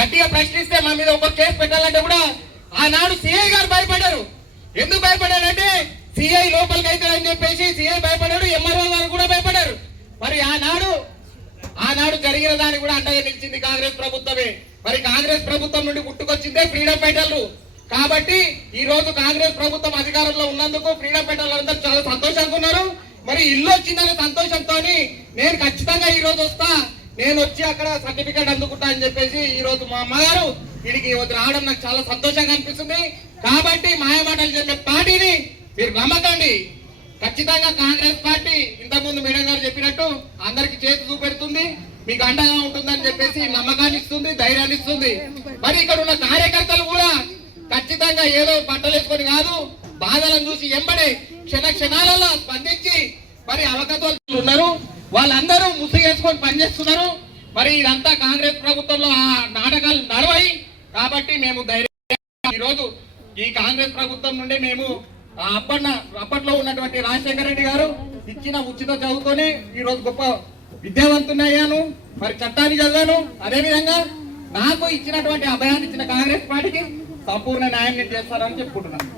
గట్టిగా ప్రశ్నిస్తే మా మీద ఒక కేసు పెట్టాలంటే కూడా ఆనాడు సిఐ గారు భయపడారు. ఎందుకు భయపడారంటే సిఐ లోపలికి అవుతారని చెప్పేసి సిఐ భయపడారు, ఎంఆర్ఓ గారు కూడా భయపడారు. మరి ఆనాడు జరిగిన దాన్ని కూడా అండగా నిలిచింది కాంగ్రెస్ ప్రభుత్వమే. మరి కాంగ్రెస్ ప్రభుత్వం నుండి పుట్టుకొచ్చిందే ఫ్రీడమ్ ఫైటర్లు. కాబట్టి ఈ రోజు కాంగ్రెస్ ప్రభుత్వం అధికారంలో ఉన్నందుకు ఫ్రీడమ్ ఫైటర్లు అందరూ చాలా సంతోషంగా ఉన్నారు. మరి ఇల్లు వచ్చిందనే సంతోషంతో నేను ఖచ్చితంగా ఈ రోజు వస్తా, నేను వచ్చి అక్కడ సర్టిఫికేట్ అందుకుంటా అని చెప్పేసి ఈ రోజు మా అమ్మగారు వీడికి రావడం నాకు చాలా సంతోషంగా అనిపిస్తుంది. కాబట్టి మాయమాటలు చెప్పే పార్టీని మీరు నమ్మకండి. ఖచ్చితంగా కాంగ్రెస్ పార్టీ ఇంతకుముందు మేడం గారు చెప్పినట్టు అందరికి చేతి చూపెడుతుంది, మీకు అండగా ఉంటుందని చెప్పేసి నమ్మకాన్ని ఇస్తుంది, ధైర్యాన్ని ఇస్తుంది. మరి ఇక్కడ ఉన్న కార్యకర్తలు కూడా ఖచ్చితంగా ఏదో బట్టలేసుకొని కాదు, బాధలను చూసి ఎంబడే క్షణాలలో స్పందించి మరి అవకతవకలు ఉన్నారు, వాళ్ళందరూ ముసుగేసుకొని పనిచేస్తున్నారు. మరి ఇదంతా కాంగ్రెస్ ప్రభుత్వంలో ఆ నాటకాలు నడవాయి. కాబట్టి మేము ధైర్యం ఈరోజు ఈ కాంగ్రెస్ ప్రభుత్వం నుండి మేము అప్పట్లో ఉన్నటువంటి రాజశేఖర రెడ్డి గారు ఇచ్చిన ఉచిత చదువుతోనే ఈ రోజు గొప్ప విద్యావంతునయ్యాను, మరి చట్టాన్ని చదివాను. అదేవిధంగా నాకు ఇచ్చినటువంటి అభయాన్ని ఇచ్చిన కాంగ్రెస్ పార్టీకి సంపూర్ణ న్యాయం నేను చేస్తానని చెప్పుకుంటున్నాను.